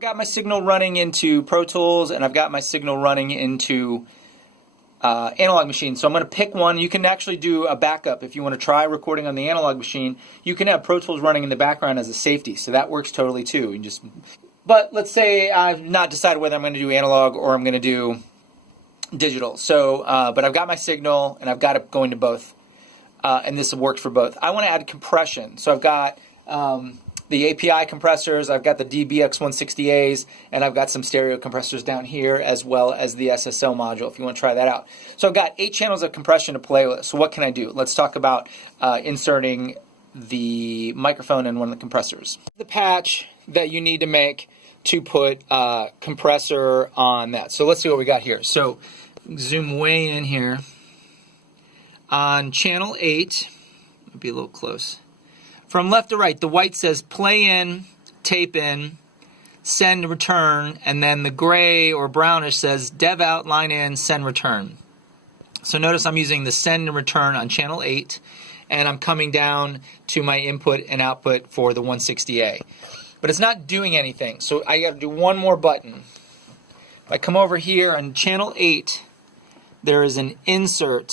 I've got my signal running into Pro Tools and I've got my signal running into analog machine. So I'm going to pick one. You can actually do a backup if you want to try recording on the analog machine. You can have Pro Tools running in the background as a safety, so that works totally too. But let's say I've not decided whether I'm going to do analog or I'm going to do digital. So, but I've got my signal and I've got it going to both, and this works for both. I want to add compression, so I've got the API compressors, I've got the DBX160As, and I've got some stereo compressors down here, as well as the SSL module if you want to try that out. So I've got 8 channels of compression to play with. So what can I do? Let's talk about inserting the microphone in one of the compressors. The patch that you need to make to put compressor on that. So let's see what we got here. So zoom way in here. On channel 8, might be a little close. From left to right, the white says play in, tape in, send, return, and then the gray or brownish says dev out, line in, send, return. So notice I'm using the send and return on channel 8, and I'm coming down to my input and output for the 160A. But it's not doing anything, so I got to do one more button. If I come over here on channel 8, there is an insert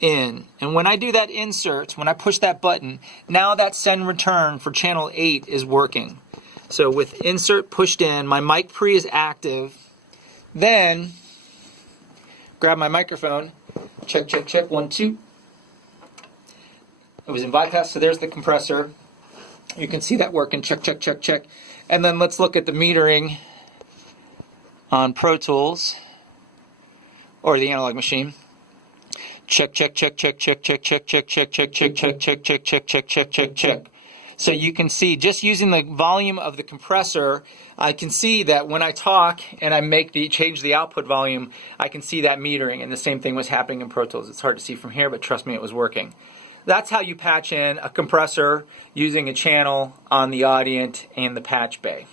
in, and when I do that insert, when I push that button, now that send return for channel 8 is working. So with insert pushed in, my mic pre is active. Then grab my microphone, check, 1, 2. It was in bypass, so there's the compressor. You can see that working, check. And then let's look at the metering on Pro Tools or the analog machine. Check. So you can see, just using the volume of the compressor, I can see that when I talk and I change the output volume, I can see that metering, and the same thing was happening in Pro Tools. It's hard to see from here, but trust me, it was working. That's how you patch in a compressor using a channel on the Audient and the patch bay.